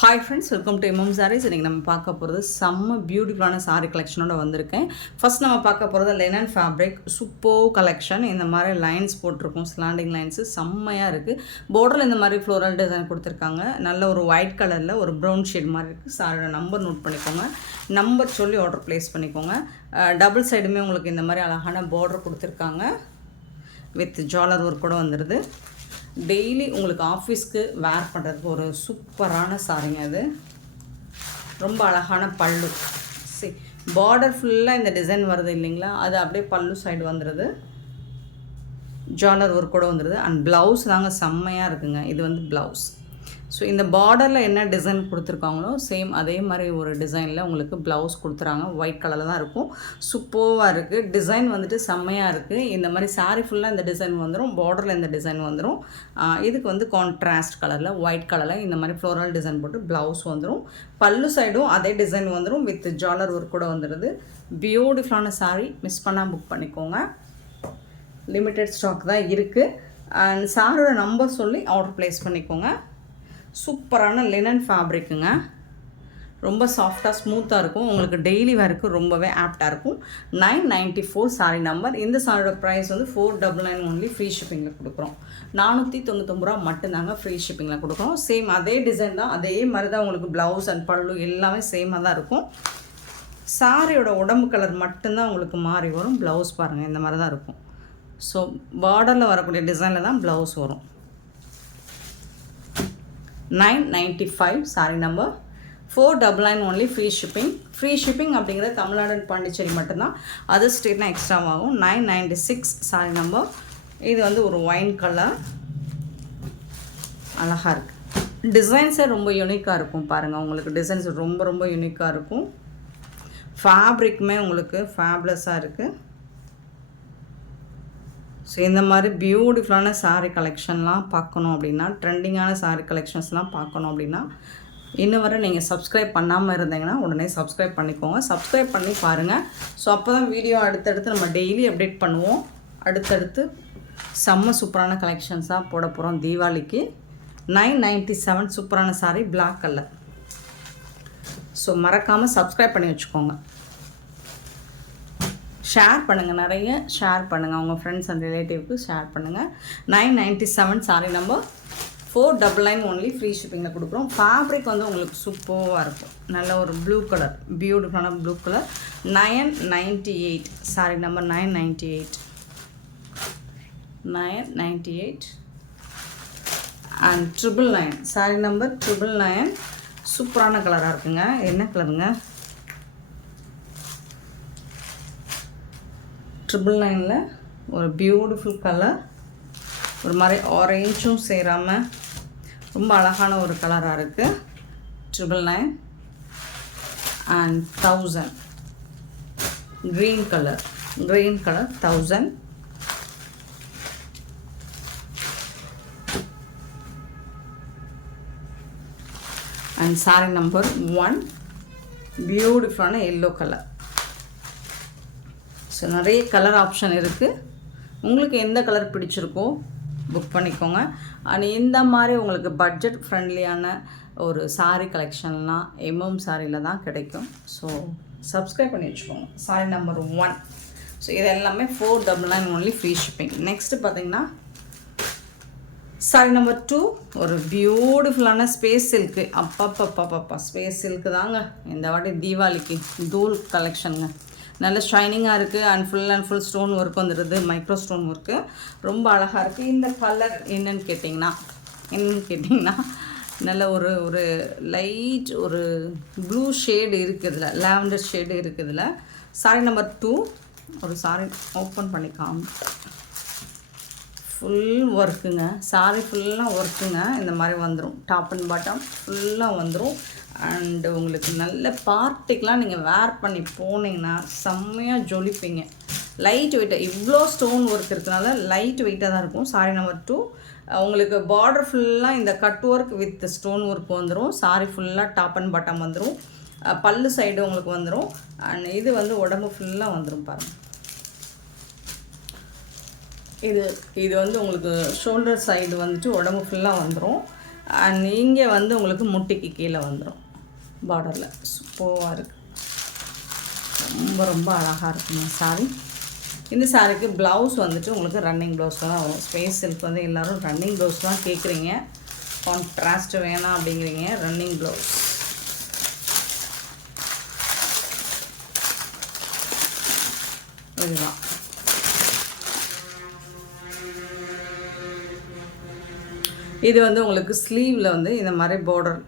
Hi friends, welcome to M M sarees. இன்றைக்கி நம்ம பார்க்க போகிறது செம்ம பியூட்டிஃபுல்லான சாரீ கலெக்ஷனோட வந்திருக்கேன். ஃபஸ்ட் நம்ம பார்க்க போகிறது லெனன் ஃபேப்ரிக் சூப்பர் கலெக்ஷன். இந்த மாதிரி லைன்ஸ் போட்டிருக்கோம், ஸ்லாண்டிங் லைன்ஸு செம்மையாக இருக்குது. பார்டரில் இந்த மாதிரி ஃப்ளோரல் டிசைன் கொடுத்துருக்காங்க. நல்ல ஒரு ஒயிட் கலரில் ஒரு ப்ரௌன் ஷேட் மாதிரி இருக்குது. சாரியோட நம்பர் நோட் பண்ணிக்கோங்க, நம்பர் சொல்லி ஆர்டர் ப்ளேஸ் பண்ணிக்கோங்க. டபுள் சைடுமே உங்களுக்கு இந்த மாதிரி அழகான பார்டர் கொடுத்துருக்காங்க. வித் ஜாலர் ஒர்க் கூட வந்துடுது. டெய்லி உங்களுக்கு ஆஃபீஸ்க்கு வேர் பண்ணுறதுக்கு ஒரு சூப்பரான சாரிங்க. அது ரொம்ப அழகான பல்லு. பார்டர் ஃபுல்லாக இந்த டிசைன் வருது இல்லைங்களா, அது அப்படியே பல்லு சைடு வந்துடுது. ஜாலர் ஒர்க் கூட வந்துடுது. அண்ட் ப்ளவுஸ் தாங்க செம்மையாக இருக்குங்க. இது வந்து ப்ளவுஸ். ஸோ இந்த பார்டரில் என்ன டிசைன் கொடுத்துருக்காங்களோ சேம் அதே மாதிரி ஒரு டிசைனில் உங்களுக்கு ப்ளவுஸ் கொடுத்துறாங்க. ஒயிட் கலரில் தான் இருக்கும். சூப்பராக இருக்குது. டிசைன் வந்துட்டு செம்மையாக இருக்குது. இந்த மாதிரி சாரீ ஃபுல்லாக இந்த டிசைன் வந்துடும், பார்டரில் இந்த டிசைன் வந்துடும். இதுக்கு வந்து கான்ட்ராஸ்ட் கலரில் ஒயிட் கலரில் இந்த மாதிரி ஃப்ளோரல் டிசைன் போட்டு ப்ளவுஸ் வந்துடும். பல்லு சைடும் அதே டிசைன் வந்துடும். வித் ஜாலர் ஒர்க் கூட வந்துடுது. பியூட்டிஃபுல்லான சாரீ, மிஸ் பண்ணால் புக் பண்ணிக்கோங்க. லிமிட்டட் ஸ்டாக் தான் இருக்குது. அண்ட் சாரோட நம்பர் சொல்லி ஆர்டர் ப்ளேஸ் பண்ணிக்கோங்க. சூப்பரான லினன் ஃபேப்ரிக்குங்க. ரொம்ப சாஃப்டாக ஸ்மூத்தாக இருக்கும். உங்களுக்கு டெய்லி வேருக்கு ரொம்பவே ஆப்டாக இருக்கும். 994 சாரி நம்பர். இந்த சாரியோட ப்ரைஸ் வந்து 499 ஒன்லி. ஃப்ரீ ஷிப்பிங்கில் கொடுக்குறோம். 499 ரூபா மட்டும்தாங்க ஃப்ரீ ஷிப்பிங்கில் கொடுக்குறோம். சேம் அதே டிசைன் தான், அதே மாதிரி தான் உங்களுக்கு ப்ளவுஸ் அண்ட் பல்லு எல்லாமே சேமாக தான் இருக்கும். சாரியோட உடம்பு கலர் மட்டும்தான் உங்களுக்கு மாறி வரும். ப்ளவுஸ் பாருங்கள், இந்த மாதிரி தான் இருக்கும். ஸோ பார்டரில் வரக்கூடிய டிசைனில் தான் ப்ளவுஸ் வரும். 995 sorry number. 499 only. Free shipping. Free shipping அப்படிங்கிறது தமிழ்நாடு அண்ட் பாண்டிச்சேரி மட்டும்தான். அதர் ஸ்டேட்னா எக்ஸ்ட்ராவாகும். 996 sorry number. இது வந்து ஒரு ஒயின் கலர், அழகாக இருக்குது. டிசைன்ஸே ரொம்ப யூனிக்காக இருக்கும் பாருங்கள். உங்களுக்கு டிசைன்ஸ் ரொம்ப ரொம்ப யூனிக்காக இருக்கும். ஃபேப்ரிக்குமே உங்களுக்கு ஃபேப்லெஸ்ஸாக இருக்குது. ஸோ இந்த மாதிரி பியூட்டிஃபுல்லான சாரீ கலெக்ஷன்லாம் பார்க்கணும் அப்படின்னா, ட்ரெண்டிங்கான சாரீ கலெக்ஷன்ஸ்லாம் பார்க்கணும் அப்படின்னா, இன்னும் வரை நீங்கள் சப்ஸ்கிரைப் பண்ணாமல் இருந்தீங்கன்னா உடனே சப்ஸ்கிரைப் பண்ணிக்கோங்க. சப்ஸ்கிரைப் பண்ணி பாருங்கள். ஸோ அப்போ தான் வீடியோ அடுத்தடுத்து நம்ம டெய்லி அப்டேட் பண்ணுவோம். அடுத்தடுத்து செம்ம சூப்பரான கலெக்ஷன்ஸாக போட போகிறோம் தீபாவளிக்கு. 997 சூப்பரான சாரீ, பிளாக் கலர். ஸோ மறக்காமல் சப்ஸ்கிரைப் பண்ணி வச்சுக்கோங்க. ஷேர் பண்ணுங்கள், நிறைய ஷேர் பண்ணுங்கள். உங்கள் ஃப்ரெண்ட்ஸ் அண்ட் ரிலேட்டிவ்க்கு ஷேர் பண்ணுங்கள். 997 சாரி நம்பர். 499 ஒன்லி. ஃப்ரீ ஷிப்பிங்கில் கொடுக்குறோம். ஃபேப்ரிக் வந்து உங்களுக்கு சூப்பராக இருக்கும். நல்ல ஒரு ப்ளூ கலர், பியூட்டிஃபுல்லான blue colour. 998 sorry number. 998 and 999 sorry number. 999 சூப்பரான கலராக இருக்குங்க. என்ன கலருங்க? 999 ஒரு பியூட்டிஃபுல் கலர். ஒரு மாதிரி ஆரேஞ்சும் சேராமல் ரொம்ப அழகான ஒரு கலராக இருக்குது. 999 and 1000 green colour. 1000 and sorry number 1 பியூட்டிஃபுல்லான எல்லோ கலர். ஸோ நிறைய கலர் ஆப்ஷன் இருக்குது. உங்களுக்கு எந்த கலர் பிடிச்சிருக்கோ புக் பண்ணிக்கோங்க. அண்ட் இந்த மாதிரி உங்களுக்கு பட்ஜெட் ஃப்ரெண்ட்லியான ஒரு சாரீ கலெக்ஷன்லாம் எம்எம் சாரியில் தான் கிடைக்கும். ஸோ சப்ஸ்கிரைப் பண்ணி வச்சுக்கோங்க. Sorry number 1. ஸோ இது எல்லாமே 499 ஒன்லி. Free shipping. நெக்ஸ்ட்டு பார்த்தீங்கன்னா சாரி நம்பர் 2 ஒரு பியூட்டிஃபுல்லான ஸ்பேஸ் சில்க்கு. அப்பப்பப்பப்பா, ஸ்பேஸ் சில்க்கு தாங்க இந்த வாட்டி தீபாவளிக்கு தூள் கலெக்ஷனுங்க. நல்ல ஷைனிங்காக இருக்குது. அண்ட் ஃபுல் ஸ்டோன் ஒர்க் வந்துடுது, மைக்ரோ ஸ்டோன் ஒர்க்கு. ரொம்ப அழகாக இருக்குது. இந்த கலர் என்னன்னு கேட்டிங்கன்னா நல்ல ஒரு லைட் ஒரு ப்ளூ ஷேடு இருக்குதுல, லாவெண்டர் ஷேடு இருக்குதுல. சாரி நம்பர் 2 ஒரு சாரி ஓப்பன் பண்ணிக்காம ஃபுல் ஒர்க்குங்க. சாரி ஃபுல்லாக ஒர்க்குங்க. இந்த மாதிரி வந்துடும். டாப் அண்ட் பாட்டம் ஃபுல்லாக வந்துடும். அண்டு உங்களுக்கு நல்ல பார்ட்டிக்கெலாம் நீங்கள் வேர் பண்ணி போனீங்கன்னா செம்மையாக ஜொலிப்பீங்க. லைட் வெயிட்டாக, இவ்வளோ ஸ்டோன் ஒர்க் இருக்கிறதுனால லைட் வெயிட்டாக தான் இருக்கும். சாரி நம்பர் 2 உங்களுக்கு பார்டர் ஃபுல்லாக இந்த cut work with stone work வந்துடும். சாரி ஃபுல்லாக டாப் அண்ட் பாட்டம் வந்துடும். பல்லு சைடு உங்களுக்கு வந்துடும். அண்ட் இது வந்து உடம்பு ஃபுல்லாக வந்துடும் பாருங்கள். இது வந்து உங்களுக்கு ஷோல்டர் சைடு வந்துட்டு உடம்பு ஃபுல்லாக வந்துடும். அண்ட் இங்கே வந்து உங்களுக்கு முட்டிக்கு கீழே வந்துடும் பார்டரில். சூப்பராக இருக்குது, ரொம்ப ரொம்ப அழகாக இருக்குங்க சாரி. இந்த சாரிக்கு ப்ளவுஸ் வந்துட்டு உங்களுக்கு ரன்னிங் ப்ளவுஸ் தான் வரும். ஸ்பேஸ் சில்க் வந்து எல்லோரும் ரன்னிங் ப்ளவுஸ் தான் கேட்குறீங்க, கான்ட்ராஸ்ட் வேணாம் அப்படிங்கிறீங்க. ரன்னிங் ப்ளவுஸ் இதுதான். இது வந்து உங்களுக்கு ஸ்லீவில் வந்து இந்த மாதிரி பார்டர்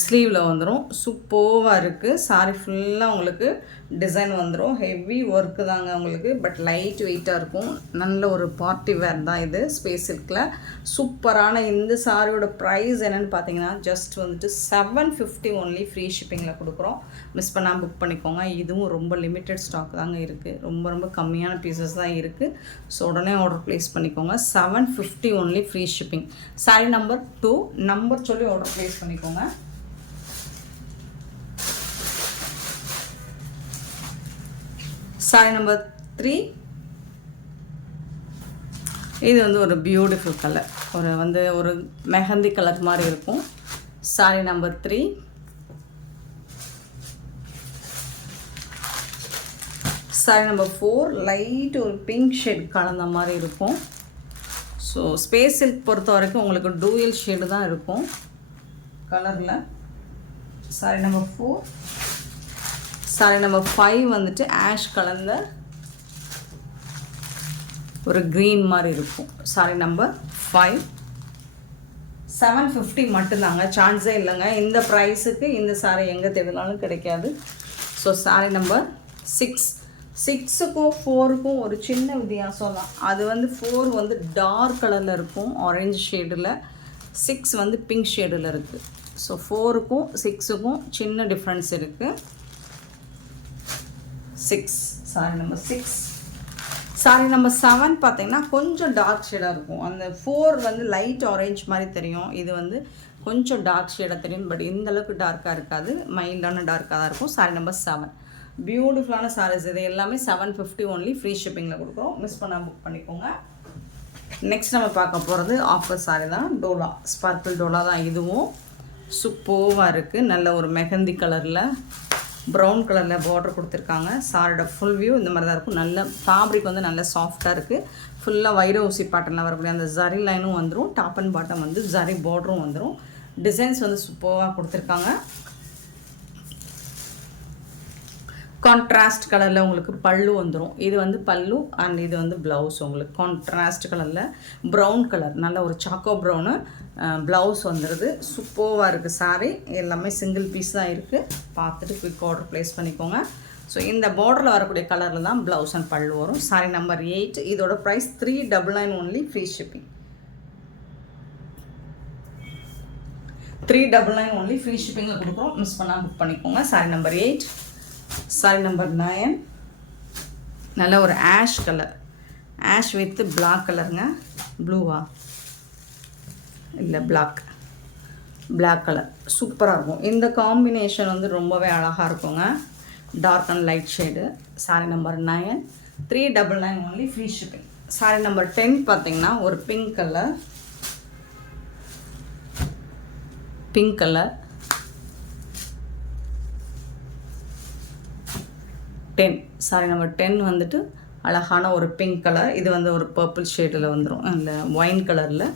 ஸ்லீவில் வந்துடும். சூப்பராக இருக்குது. சாரி ஃபுல்லாக உங்களுக்கு டிசைன் வந்துடும். ஹெவி ஒர்க்கு தாங்க உங்களுக்கு, பட் லைட் வெயிட்டாக இருக்கும். நல்ல ஒரு பார்ட்டி வேர் தான் இது ஸ்பேஸ் சில்கில். சூப்பரான இந்த சாரியோட ப்ரைஸ் என்னென்னு பார்த்தீங்கன்னா ஜஸ்ட் வந்துட்டு 750 ஒன்லி. ஃப்ரீ ஷிப்பிங்கில் கொடுக்குறோம். மிஸ் பண்ணாமல் புக் பண்ணிக்கோங்க. இதுவும் ரொம்ப லிமிட்டட் ஸ்டாக் தாங்க இருக்குது, ரொம்ப ரொம்ப கம்மியான பீசஸ் தான் இருக்குது. ஸோ உடனே ஆர்டர் ப்ளேஸ் பண்ணிக்கோங்க. 750 only, free shipping. Saree number 2 number சொல்லி ஆர்டர் ப்ளேஸ் பண்ணிக்கோங்க. சாரி நம்பர் 3 இது வந்து ஒரு பியூட்டிஃபுல் கலர், ஒரு மெஹந்தி கலர் மாதிரி இருக்கும். Sorry number 3 sorry number 4 light ஒரு பிங்க் ஷேட் கலந்த மாதிரி இருக்கும். ஸோ ஸ்பேஸ் சில்க் பொறுத்த வரைக்கும் உங்களுக்கு டூயல் ஷேடு தான் இருக்கும் கலரில். Sorry number 4. சாரி நம்பர் 5 வந்துட்டு ஆஷ் கலந்த ஒரு க்ரீன் மாதிரி இருக்கும். சாரி நம்பர் 5 750 மட்டும்தாங்க, சான்ஸே இல்லைங்க. இந்த ப்ரைஸுக்கு இந்த சாரி எங்கே தேடினாலும் கிடைக்காது. ஸோ சாரி நம்பர் 6க்கும் 4க்கும் ஒரு சின்ன வித்தியாசம் தான். அது வந்து 4 வந்து டார்க் கலரில் இருக்கும், ஆரஞ்சு ஷேடில். 6 வந்து பிங்க் ஷேடில் இருக்குது. ஸோ 4க்கும் 6க்கும் சின்ன டிஃப்ரென்ஸ் இருக்குது. 6 சாரி நம்பர் 6. சாரி நம்பர் 7 பார்த்தீங்கன்னா கொஞ்சம் டார்க் ஷேடாக இருக்கும். அந்த 4 வந்து லைட் ஆரஞ்ச் மாதிரி தெரியும், இது வந்து கொஞ்சம் டார்க் ஷேடாக தெரியும். பட் இந்தளவுக்கு டார்க்காக இருக்காது, மைல்டான டார்க்காக தான் இருக்கும். சாரி நம்பர் 7 பியூட்டிஃபுல்லான சாரீஸ். இது எல்லாமே 750 ஒன்லி, ஃப்ரீ ஷிப்பிங்கில் கொடுக்குறோம். மிஸ் பண்ணால் புக் பண்ணிக்கோங்க. நெக்ஸ்ட் நம்ம பார்க்க போகிறது ஆஃபர் சாரி தான். டோலா ஸ்பார்க்கிள் டோலா தான். இதுவும் சூப்பராக இருக்குது. நல்ல ஒரு மெஹந்தி கலரில் ப்ரௌன் கலரில் பார்டர் கொடுத்துருக்காங்க. சாரியோட ஃபுல் வியூ இந்த மாதிரி தான் இருக்கும். நல்ல ஃபேப்ரிக் வந்து நல்ல சாஃப்டாக இருக்குது. ஃபுல்லாக வைர ஊசி பேட்டர்னில் வரக்கூடிய அந்த ஜரி லைனும் வந்துடும். டாப் அண்ட் பாட்டம் வந்து ஜரி பார்டரும் வந்துடும். டிசைன்ஸ் வந்து சூப்பராக கொடுத்துருக்காங்க. கான்ட்ராஸ்ட் கலரில் உங்களுக்கு பல்லு வந்துடும். இது வந்து பல்லு அண்ட் இது வந்து ப்ளவுஸ். உங்களுக்கு கான்ட்ராஸ்ட் கலரில் ப்ரௌன் கலர், நல்ல ஒரு சாக்கோ ப்ரௌனு ப்ளவுஸ் வந்துடுது. சூப்பராக இருக்குது சாரி. எல்லாமே சிங்கிள் பீஸ் தான் இருக்குது. பார்த்துட்டு குயிக் ஆர்டர் ப்ளேஸ் பண்ணிக்கோங்க. ஸோ இந்த பார்டரில் வரக்கூடிய கலரில் தான் ப்ளவுஸ் அண்ட் பல்லு வரும். சாரி நம்பர் 8 இதோட price 399 only, free shipping. 399 only, free ஷிப்பிங்கில் கொடுக்குறோம். மிஸ் பண்ணால் புக் பண்ணிக்கோங்க. Sorry number 8. சாரி நம்பர் 9 நல்ல ஒரு ash colour, ash with black கலருங்க. ப்ளூவா இல்லை பிளாக் கலர் சூப்பராக இருக்கும். இந்த காம்பினேஷன் வந்து ரொம்பவே அழகாக இருக்குங்க. Dark and light shade. Saree number 9 399 only, free shipping. Saree number 10 பார்த்தீங்கன்னா ஒரு பிங்க் கலர் 10. சாரி நம்பர் 10 வந்துட்டு அழகான ஒரு பிங்க் கலர். இது வந்து ஒரு பர்பிள் ஷேடில் வந்துடும். இல்லை ஒயின் கலரில்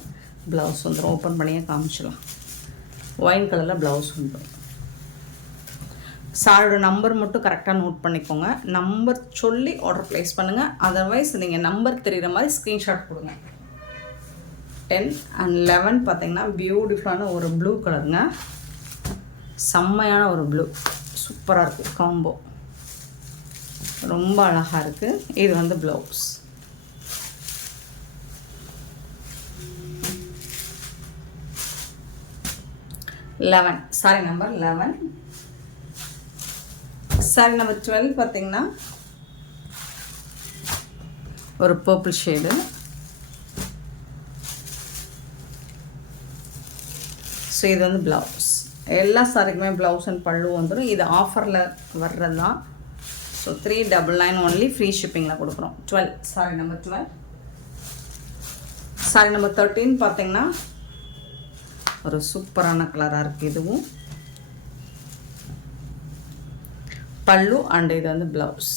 ப்ளவுஸ் வந்துடும். ஓப்பன் பண்ணியே காமிச்சிடலாம். ஒயின் கலரில் ப்ளவுஸ் வந்துடும். சாரியோட நம்பர் மட்டும் கரெக்டாக நோட் பண்ணிக்கோங்க. நம்பர் சொல்லி ஆர்டர் ப்ளேஸ் பண்ணுங்கள். அதர்வைஸ் நீங்கள் நம்பர் தெரிகிற மாதிரி ஸ்க்ரீன்ஷாட் கொடுங்க. 10 அண்ட் 11 பார்த்தீங்கன்னா பியூட்டிஃபுல்லான ஒரு ப்ளூ கலருங்க. செம்மையான ஒரு ப்ளூ, சூப்பராக இருக்குது. காம்போ ரொம்ப அழகாக இருக்குது. இது வந்து blouse. Sorry number 11. Sorry number 12 பார்த்தீங்கன்னா ஒரு பர்பிள் ஷேடு. ஸோ இது வந்து ப்ளவுஸ். எல்லா சாரிக்குமே ப்ளவுஸ் அண்ட் பல்லு வந்துடும். இது ஆஃபரில் வர்றது தான். ஸோ 399 ஒன்லி, ஃப்ரீ ஷிப்பிங்கில் கொடுக்குறோம். 12 சாரி நம்பர் 12. சாரி நம்பர் 13 பார்த்தீங்கன்னா ஒரு சூப்பரான கலராக இருக்குது இதுவும். பல்லு அண்ட் இது வந்து ப்ளவுஸ்.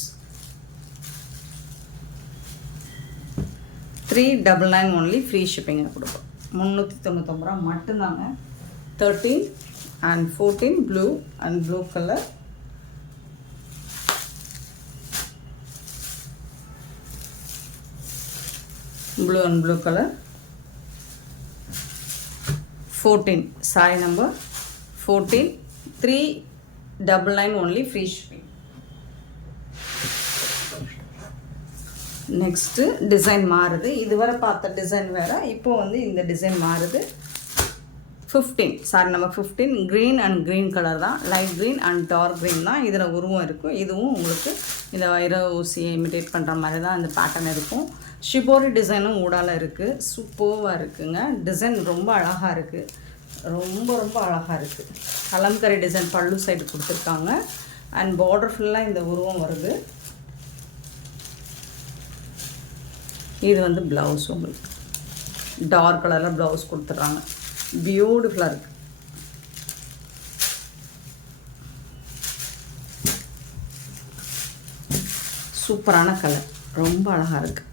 399 ஒன்லி, ஃப்ரீ ஷிப்பிங்கில் கொடுப்போம். 399 ரூபா மட்டும்தாங்க. 13 and 14 blue and blue colour. blue and blue color. 14 saree number 14, 399 only, free shipping. Next design மாறுது. இதுவரை பார்த்த டிசைன் வேறு, இப்போ வந்து இந்த டிசைன் மாறுது. 15 saree number 15, green and green colour தான், light green and dark green தான் இதில் உருவம் இருக்கும். இதுவும் உங்களுக்கு இந்த வைர ஊசியை இமிட்டேட் பண்ணுற மாதிரி தான் இந்த பேட்டர்ன் இருக்கும். ஷிபோரி டிசைனும் ஊடால இருக்குது. சூப்பராக இருக்குங்க. டிசைன் ரொம்ப அழகாக இருக்குது, ரொம்ப ரொம்ப அழகாக இருக்குது. கலம்கரி டிசைன் பல்லு சைடு கொடுத்துருக்காங்க அண்ட் பார்டர் ஃபுல்லாக இந்த உருவம் வருது. இது வந்து ப்ளவுஸ், உங்களுக்கு டார்க் கலரில் ப்ளவுஸ் கொடுத்துட்றாங்க. பியூட்டிஃபுல்லாக இருக்குது. சூப்பரான கலர், ரொம்ப அழகாக இருக்குது.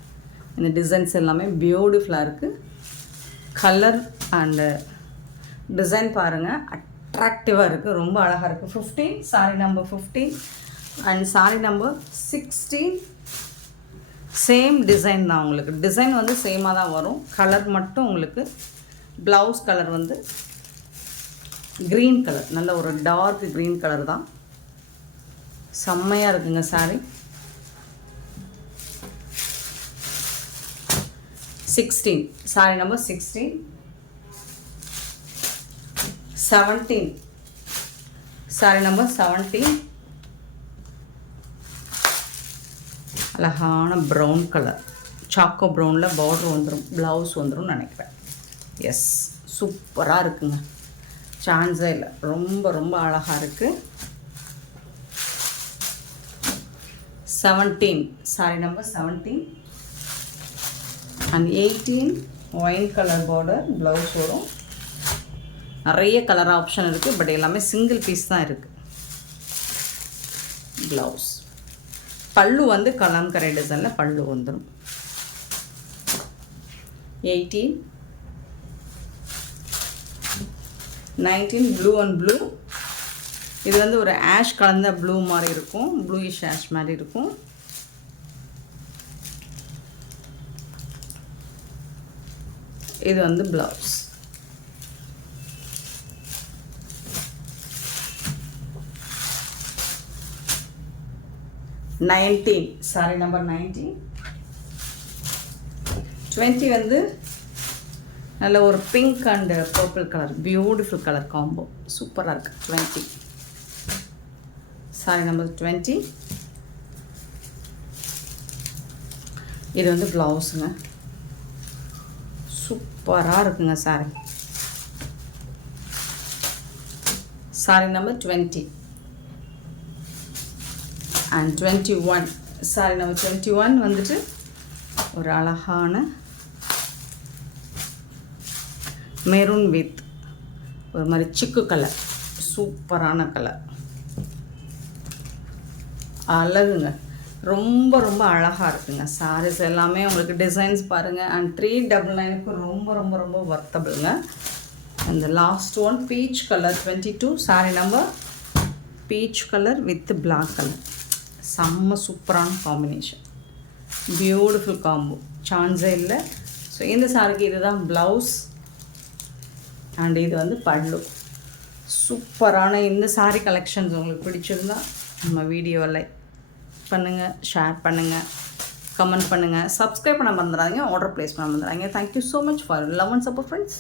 இந்த டிசைன்ஸ் எல்லாமே பியூட்டிஃபுல்லாக இருக்குது. கலர் அண்டு டிசைன் பாருங்கள், அட்ராக்டிவாக இருக்குது, ரொம்ப அழகாக இருக்குது. 15 saree number 15 and saree number 16 same design தான். உங்களுக்கு டிசைன் வந்து சேமாக தான் வரும், கலர் மட்டும் உங்களுக்கு ப்ளவுஸ் கலர் வந்து க்ரீன் கலர், நல்ல ஒரு டார்க் க்ரீன் கலர் தான். செம்மையாக இருக்குங்க sari. 16 saree number 16. 17 saree number 17. அழகான ப்ரௌன் கலர், சாக்கோ ப்ரௌனில் பார்டர் வந்துடும், ப்ளவுஸ் வந்துடும் நினைக்கிறேன். எஸ், சூப்பராக இருக்குங்க, சான்ஸே இல்லை, ரொம்ப ரொம்ப அழகாக இருக்குது. 17 saree number 17 and 18 wine colour border, blouse வரும். நிறைய கலர் ஆப்ஷன் இருக்குது, பட் எல்லாமே சிங்கிள் பீஸ் தான் இருக்குது. ப்ளவுஸ் பல்லு வந்து கலம்கரை டிசைனில் பல்லு வந்துடும். 18, 19 ப்ளூ அண்ட் ப்ளூ. இது வந்து ஒரு ஆஷ் கலந்த ப்ளூ மாதிரி இருக்கும், ப்ளூயிஷ் ஆஷ் மாதிரி இருக்கும். இது வந்து ப்ளவுஸ். saree number 19. 20 வந்து நல்ல ஒரு pink and purple colour, beautiful colour combo, சூப்பராக இருக்குது. 20 saree number 20. இது வந்து ப்ளவுஸுங்க, சூப்பராக இருக்குங்க sari. saree number 20 and 21 saree number 21 வந்துட்டு ஒரு அழகான மெரூன் வித் ஒரு மாதிரி சிக்கு கலர், சூப்பரான கலர், அழகுங்க, ரொம்ப ரொம்ப அழகாக இருக்குங்க. சாரீஸ் எல்லாமே உங்களுக்கு டிசைன்ஸ் பாருங்கள். அண்ட் 399க்கு ரொம்ப ரொம்ப ரொம்ப வர்த்தபிளுங்க. அந்த last one peach colour 22 saree number peach colour with black colour, செம்ம சூப்பரான காம்பினேஷன், பியூட்டிஃபுல் காம்போ, சான்ஸே இல்லை. ஸோ இந்த சாரிக்கு இதுதான் ப்ளவுஸ் அண்ட் இது வந்து பல்லு. சூப்பரான இந்த சாரீ கலெக்ஷன்ஸ் உங்களுக்கு பிடிச்சிருந்தா நம்ம வீடியோவை லைக் பண்ணுங்கள், ஷேர் பண்ணுங்கள், கமெண்ட் பண்ணுங்கள், சப்ஸ்கிரைப் பண்ண மறந்துடாதீங்க, ஆர்டர் ப்ளேஸ் பண்ண மறந்துடாதீங்க. Thank you so much for love and support friends.